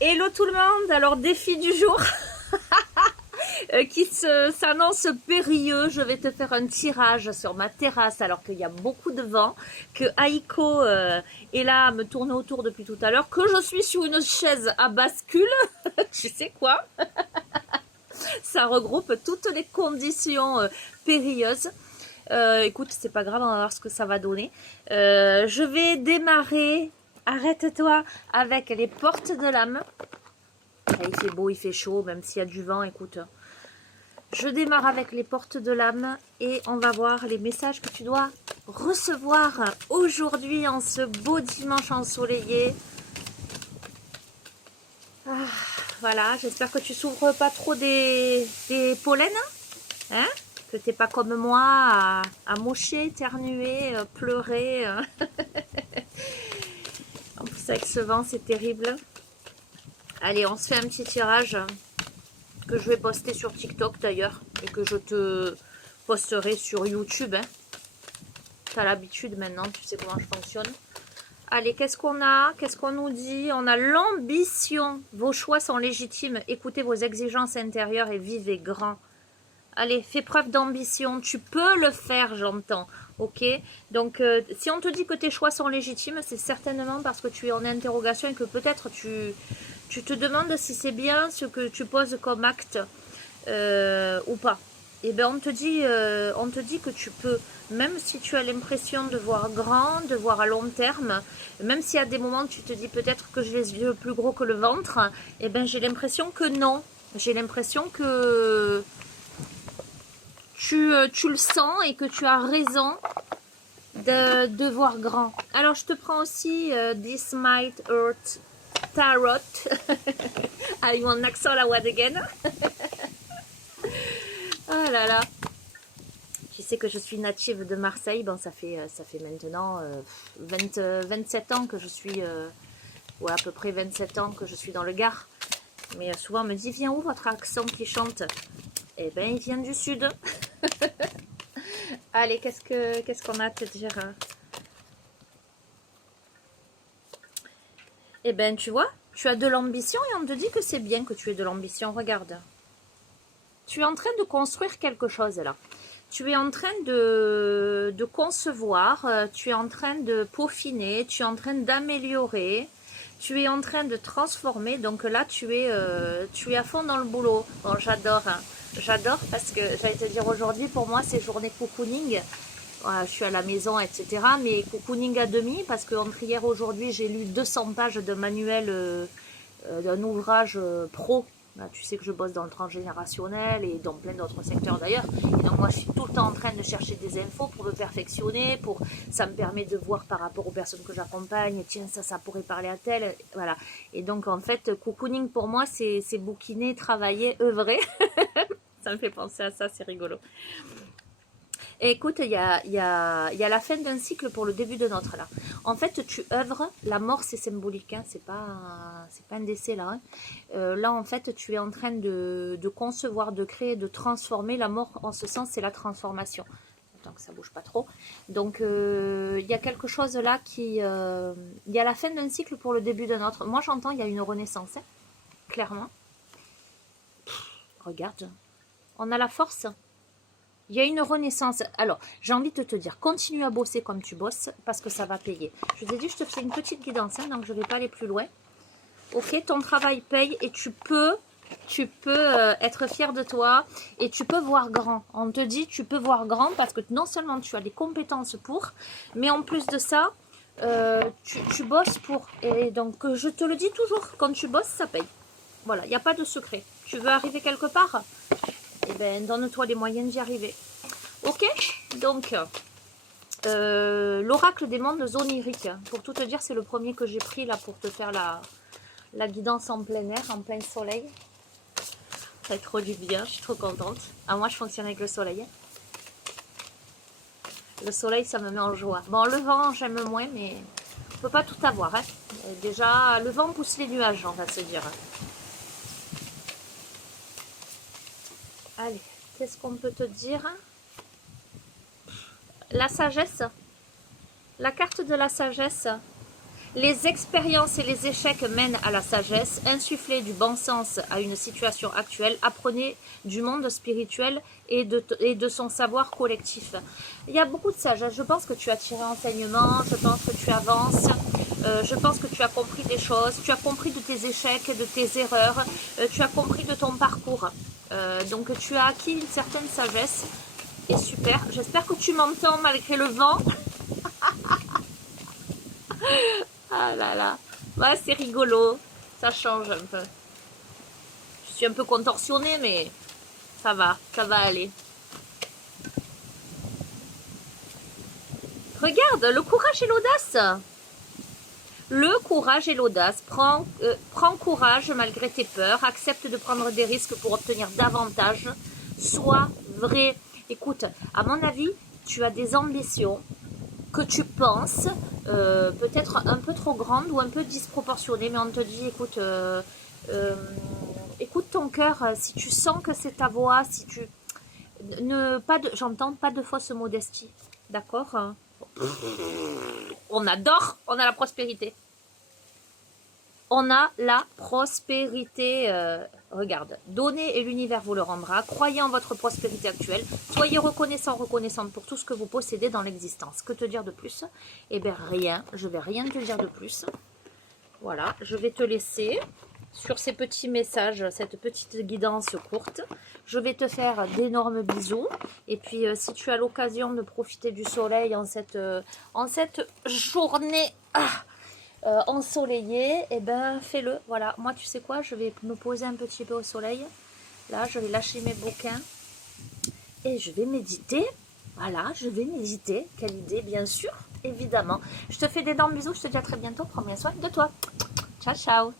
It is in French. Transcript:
Hello tout le monde, alors défi du jour qui s'annonce périlleux. Je vais te faire un tirage sur ma terrasse alors qu'il y a beaucoup de vent, que Aiko est là à me tourner autour depuis tout à l'heure, que je suis sur une chaise à bascule. Tu sais quoi? Ça regroupe toutes les conditions périlleuses. Écoute, c'est pas grave, on va voir ce que ça va donner. Je vais démarrer, arrête-toi, avec les portes de l'âme. Il fait beau, il fait chaud, même s'il y a du vent, écoute. Je démarre avec les portes de l'âme et on va voir les messages que tu dois recevoir aujourd'hui en ce beau dimanche ensoleillé. Ah, voilà, j'espère que tu souffres pas trop des pollens, hein, que t'es pas comme moi à mocher, éternuer, pleurer. En plus avec ce vent, c'est terrible. Allez, on se fait un petit tirage que je vais poster sur TikTok d'ailleurs et que je te posterai sur YouTube. Hein. Tu as l'habitude maintenant, tu sais comment je fonctionne. Allez, qu'est-ce qu'on a? Qu'est-ce qu'on nous dit? On a l'ambition. Vos choix sont légitimes. Écoutez vos exigences intérieures et vivez grand. Allez, fais preuve d'ambition. Tu peux le faire, j'entends. Ok? Donc, si on te dit que tes choix sont légitimes, c'est certainement parce que tu es en interrogation et que peut-être tu te demandes si c'est bien ce que tu poses comme acte ou pas. Et bien on te dit que tu peux, même si tu as l'impression de voir grand, de voir à long terme, même si à des moments tu te dis peut-être que j'ai les yeux plus gros que le ventre, et ben j'ai l'impression que non. J'ai l'impression que tu le sens et que tu as raison de voir grand. Alors je te prends aussi This Might Hurt Tarot. Avec mon accent la wad again. Oh là là. Tu sais que je suis native de Marseille. Bon, ça fait maintenant 27 ans que je suis... ouais, à peu près 27 ans que je suis dans le Gard. Mais souvent on me dit, viens où votre accent qui chante? Eh ben, il vient du sud. Allez, qu'est-ce qu'on a à te dire? Eh ben, tu vois, tu as de l'ambition et on te dit que c'est bien que tu aies de l'ambition. Regarde. Tu es en train de construire quelque chose là. Tu es en train de concevoir, tu es en train de peaufiner, tu es en train d'améliorer, tu es en train de transformer. Donc là, tu es à fond dans le boulot. Bon, j'adore. Hein. J'adore parce que, j'allais te dire aujourd'hui, pour moi, c'est journée cocooning. Voilà, je suis à la maison, etc. Mais cocooning à demi parce qu'entre hier et aujourd'hui, j'ai lu 200 pages de manuel d'un ouvrage pro. Là, tu sais que je bosse dans le transgénérationnel et dans plein d'autres secteurs d'ailleurs. Et donc moi, je suis tout le temps en train de chercher des infos pour me perfectionner. Ça me permet de voir par rapport aux personnes que j'accompagne. Tiens, ça pourrait parler à tel. Voilà. Et donc, en fait, cocooning pour moi, c'est bouquiner, travailler, œuvrer. Ça me fait penser à ça, c'est rigolo. Et écoute, il y a la fin d'un cycle pour le début de notre là. En fait, tu œuvres, la mort c'est symbolique, hein, c'est pas un décès là. Hein. Là, en fait, tu es en train de concevoir, de créer, de transformer. La mort, en ce sens, c'est la transformation. Tant que ça bouge pas trop. Donc, il y a quelque chose là il y a la fin d'un cycle pour le début d'un autre. Moi, j'entends, il y a une renaissance, hein, clairement. Regarde, on a la force. Il y a une renaissance. Alors, j'ai envie de te dire, continue à bosser comme tu bosses, parce que ça va payer. Je t'ai dit, je te fais une petite guidance, hein, donc je ne vais pas aller plus loin. Ok, ton travail paye et tu peux être fier de toi et tu peux voir grand. On te dit, tu peux voir grand parce que non seulement tu as les compétences pour, mais en plus de ça, tu bosses pour. Et donc, je te le dis toujours, quand tu bosses, ça paye. Voilà, il n'y a pas de secret. Tu veux arriver quelque part? Eh bien, donne-toi les moyens d'y arriver. Ok, donc, l'oracle des mondes oniriques. Pour tout te dire, c'est le premier que j'ai pris là pour te faire la guidance en plein air, en plein soleil. Ça fait trop du bien, je suis trop contente. Ah, moi, je fonctionne avec le soleil. Le soleil, ça me met en joie. Bon, le vent, j'aime moins, mais on peut pas tout avoir. Hein. Déjà, le vent pousse les nuages, on va se dire. Allez, qu'est-ce qu'on peut te dire? La sagesse. La carte de la sagesse. Les expériences et les échecs mènent à la sagesse. Insufflez du bon sens à une situation actuelle. Apprenez du monde spirituel et de son savoir collectif. Il y a beaucoup de sagesse. Je pense que tu as tiré enseignement. Je pense que tu avances. Je pense que tu as compris des choses. Tu as compris de tes échecs, de tes erreurs. Tu as compris de ton parcours. Donc tu as acquis une certaine sagesse. Et super. J'espère que tu m'entends malgré le vent. Ah là là. Ouais, c'est rigolo. Ça change un peu. Je suis un peu contorsionnée, mais ça va aller. Regarde, le courage et l'audace. Le courage et l'audace. Prends courage malgré tes peurs. Accepte de prendre des risques pour obtenir davantage. Sois vrai. Écoute, à mon avis, tu as des ambitions que tu penses peut-être un peu trop grandes ou un peu disproportionnées, mais on te dit, écoute, écoute ton cœur, si tu sens que c'est ta voix, si tu... J'entends pas de fausse modestie, d'accord? On adore, on a la prospérité. On a la prospérité. Regarde, donnez et l'univers vous le rendra. Croyez en votre prospérité actuelle. Soyez reconnaissante pour tout ce que vous possédez dans l'existence. Que te dire de plus? Eh bien rien, je vais rien te dire de plus. Voilà, je vais te laisser sur ces petits messages, cette petite guidance courte. Je vais te faire d'énormes bisous. Et puis, si tu as l'occasion de profiter du soleil en cette journée ensoleillée, eh ben, fais-le. Voilà, moi, tu sais quoi, je vais me poser un petit peu au soleil. Là, je vais lâcher mes bouquins et je vais méditer. Voilà, je vais méditer. Quelle idée, bien sûr, évidemment. Je te fais d'énormes bisous. Je te dis à très bientôt. Prends bien soin de toi. Ciao, ciao.